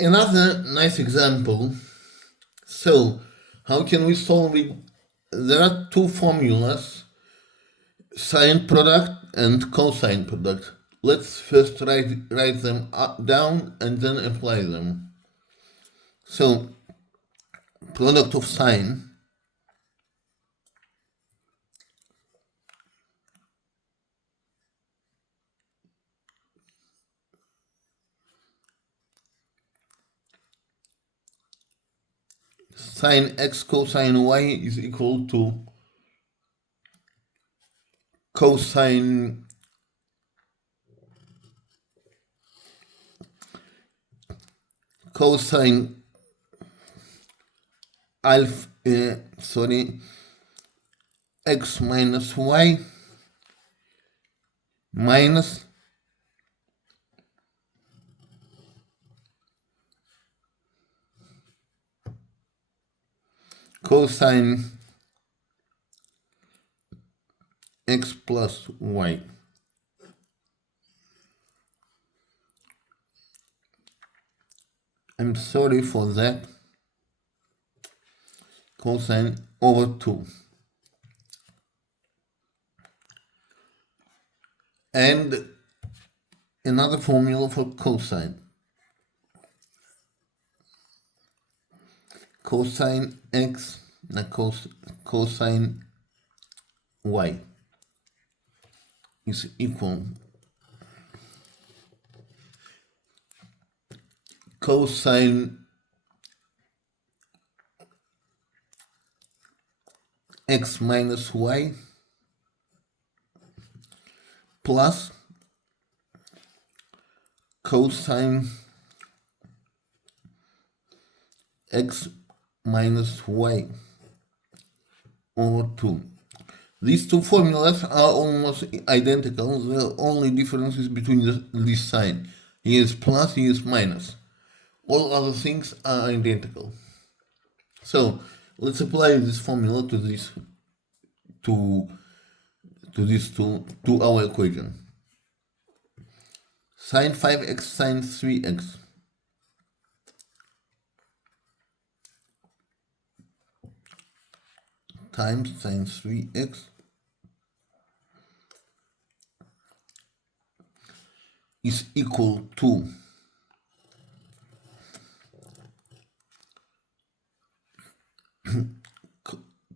Another nice example. So, how can we solve it? There are two formulas, sine product and cosine product. Let's first write them down and then apply them. So, product of sine sine x cosine y is equal to cosine alpha x minus y minus cosine x plus y. I'm sorry for that. Cosine over 2. And another formula for cosine. Cosine x, cosine y is equal cosine x minus y plus cosine x minus y over 2. These two formulas are almost identical. The only difference is between this sign. Here is plus, here is minus. All other things are identical. So let's apply this formula to this to our equation. Sine 5x sine 3x times sine 3x is equal to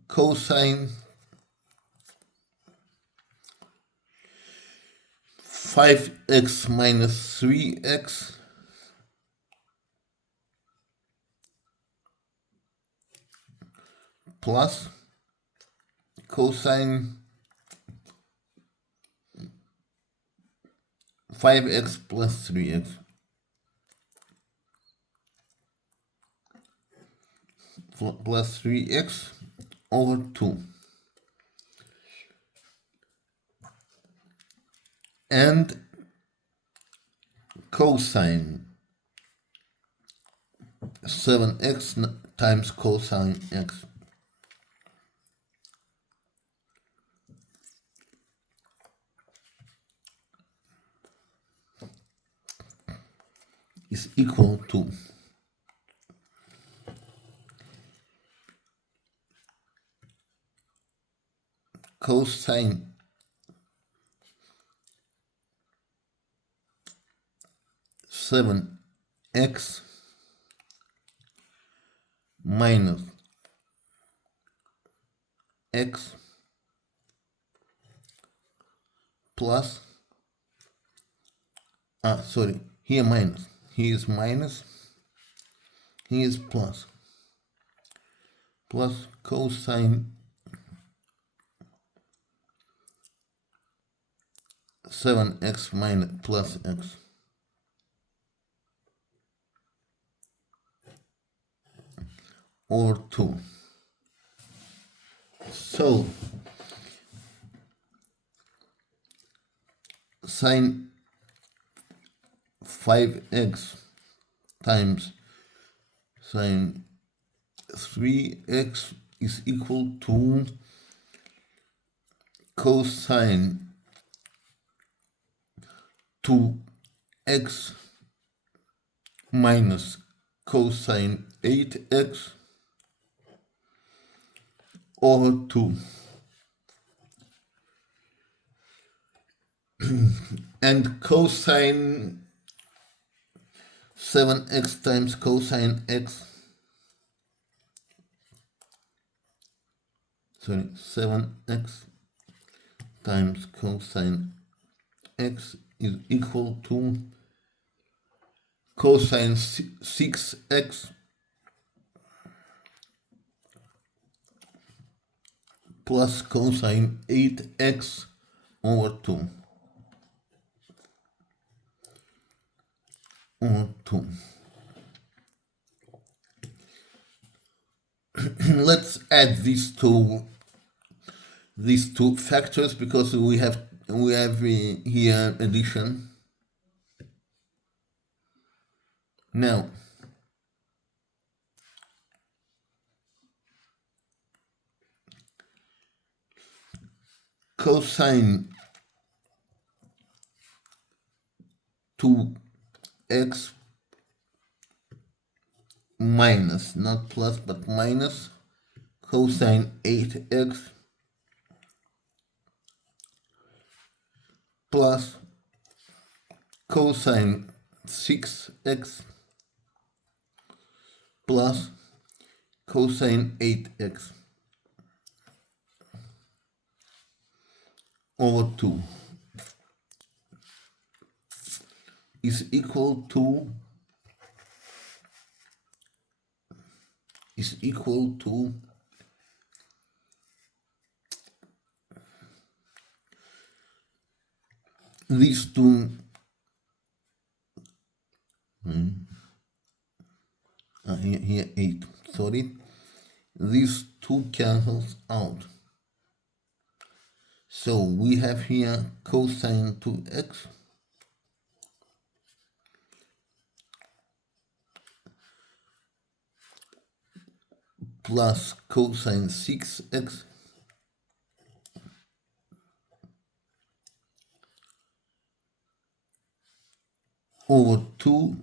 cosine 5x minus 3x plus cosine 5x plus 3x plus 3x over 2. And cosine 7x times cosine x is equal to cosine 7x minus x plus here minus, here is minus, here is plus cosine 7x minus plus x over 2. So sine 5x times sine 3x is equal to cosine 2x minus cosine 8x over 2. And cosine 7x times cosine x, 7x times cosine x is equal to cosine 6x plus cosine 8x over 2. Let's add these two factors because we have here addition. Now cosine 2x minus, not plus but minus, cosine 8x plus cosine 6x plus cosine 8x over 2 is equal to these two here 8, sorry, these two cancels out. So we have here cosine 2x plus cosine 6x over 2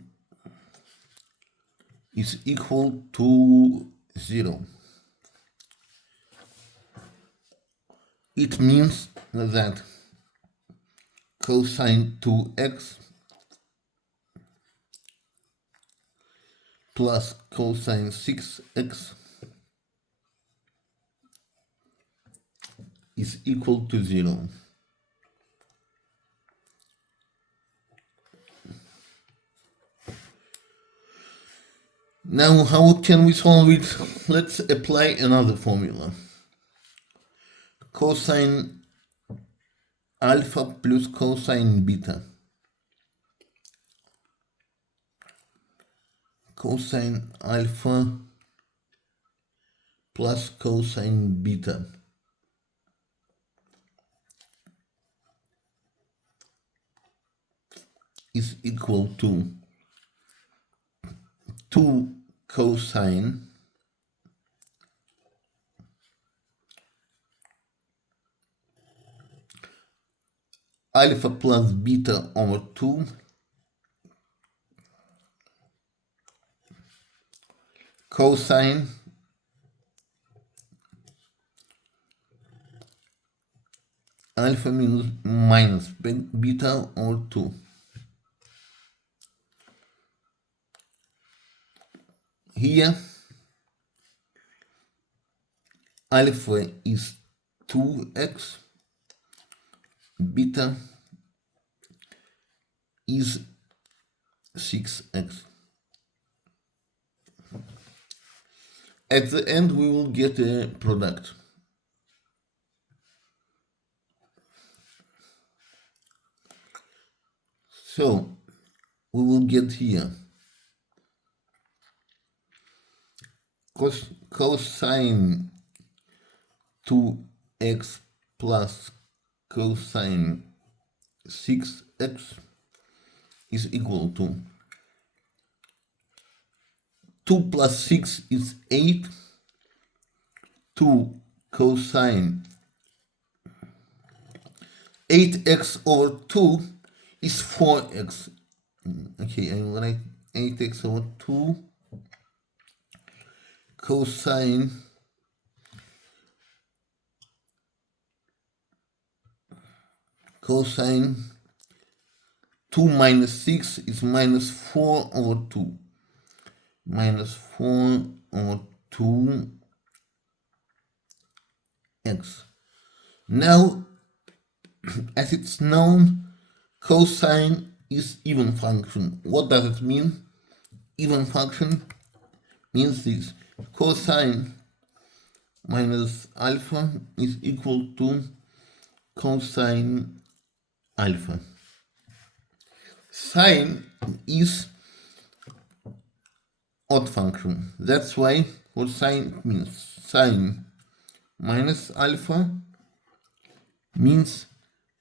is equal to 0. It means that cosine 2x plus cosine 6x is equal to 0. Now, how can we solve it? Let's apply another formula. Cosine alpha plus cosine beta. Cosine alpha plus cosine beta is equal to 2 cosine alpha plus beta over 2 cosine alpha minus beta over 2. Here alpha is 2x, beta is 6x. At the end we will get a product. So we will get here cosine 2x plus cosine 6x is equal to 2 plus 6 is 8, 2 cosine 8x over 2 is 4x. Okay, I will write 8x over 2 cosine cosine 2 minus 6 is minus 4 over 2. Minus 4 over 2 x. Now, as it's known, cosine is even function. What does it mean? Even function means this. Cosine minus alpha is equal to cosine alpha. Sine is odd function. That's why what sine means. Sine minus alpha means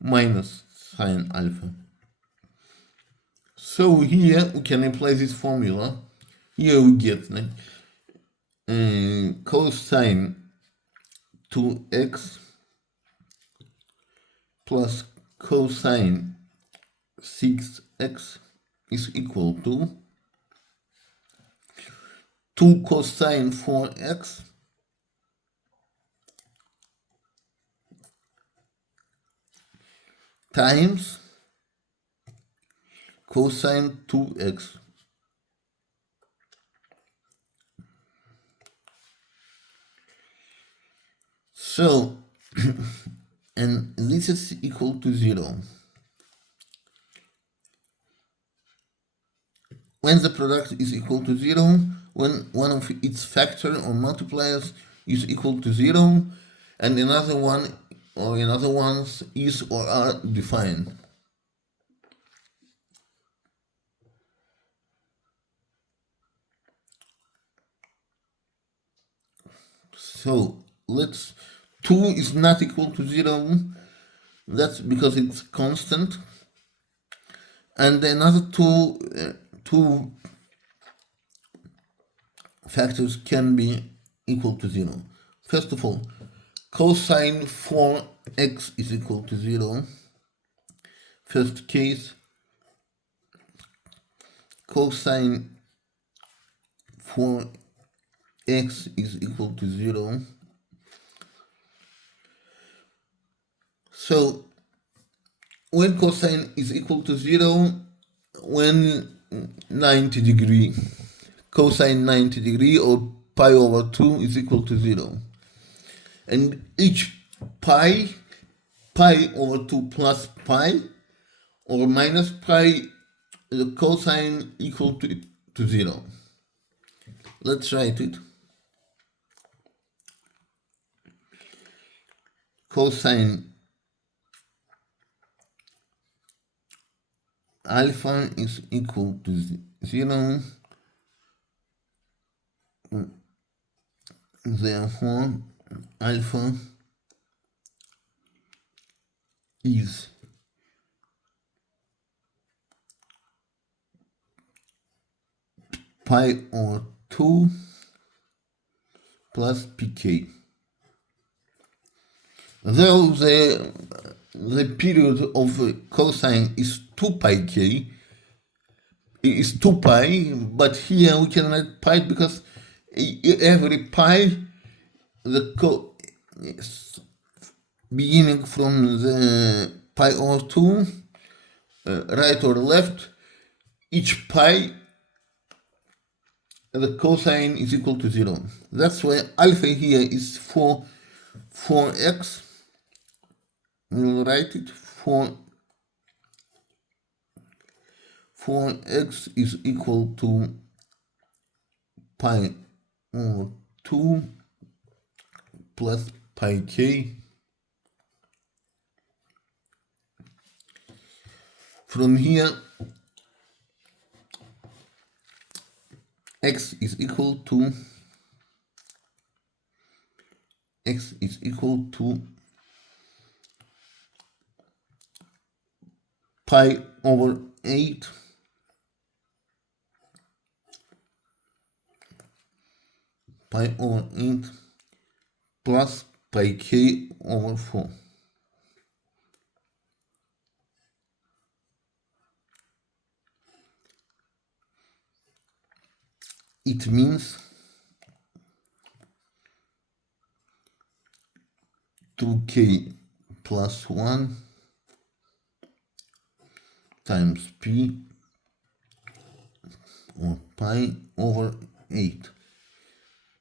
minus sine alpha. So here we can apply this formula. Here we get cosine 2x plus cosine 6x is equal to 2 cosine 4x times cosine 2x. So, and this is equal to 0. When the product is equal to 0, when one of its factor or multipliers is equal to 0, and another one or another ones is or are defined. So let's 2 is not equal to 0. That's because it's constant. And another two factors can be equal to 0. First of all, cosine 4x is equal to 0. First case, cosine 4x is equal to 0. So when cosine is equal to 0, when 90 degree, cosine 90 degree or pi over 2 is equal to 0. And each pi over 2 plus pi or minus pi, the cosine equal to 0. Let's write it. Cosine alpha is equal to 0. Therefore, alpha is pi over 2 plus pk. Though the period of cosine is 2 pi k, is 2 pi, but here we can write pi because every pi, beginning from the pi over 2, right or left, each pi, the cosine is equal to 0. That's why alpha here is 4x. We will write it 4x is equal to pi over 2 plus pi k. From here, x is equal to pi over 8 plus pi k over 4. It means 2k plus 1 times p or pi over 8.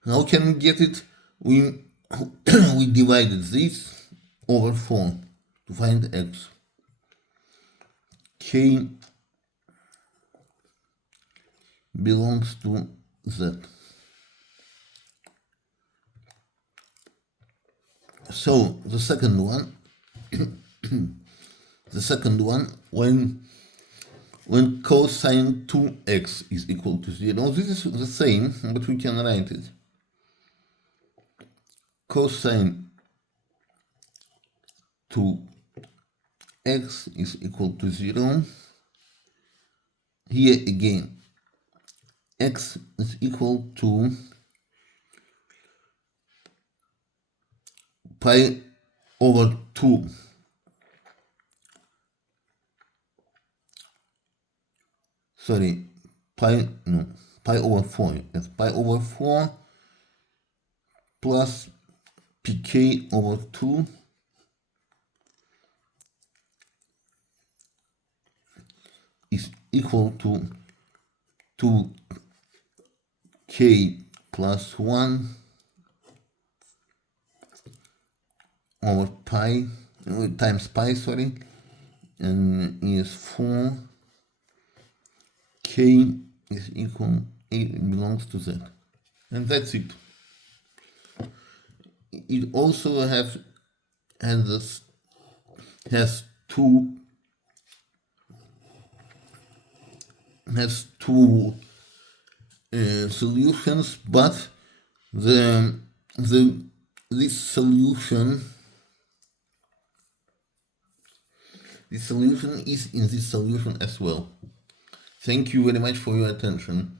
How can we get it? We we divided this over 4 to find x. K belongs to z. So the second one, when cosine 2x is equal to 0, this is the same, but we can write it. Cosine 2x is equal to 0. Here again, x is equal to pi over 2 pi over 4. Yes, pi over 4 plus pk over 2 is equal to 2k plus 1 over pi times pi, and is 4. K is equal, it belongs to z, and that's it. It also has two solutions, but this solution is in this solution as well. Thank you very much for your attention.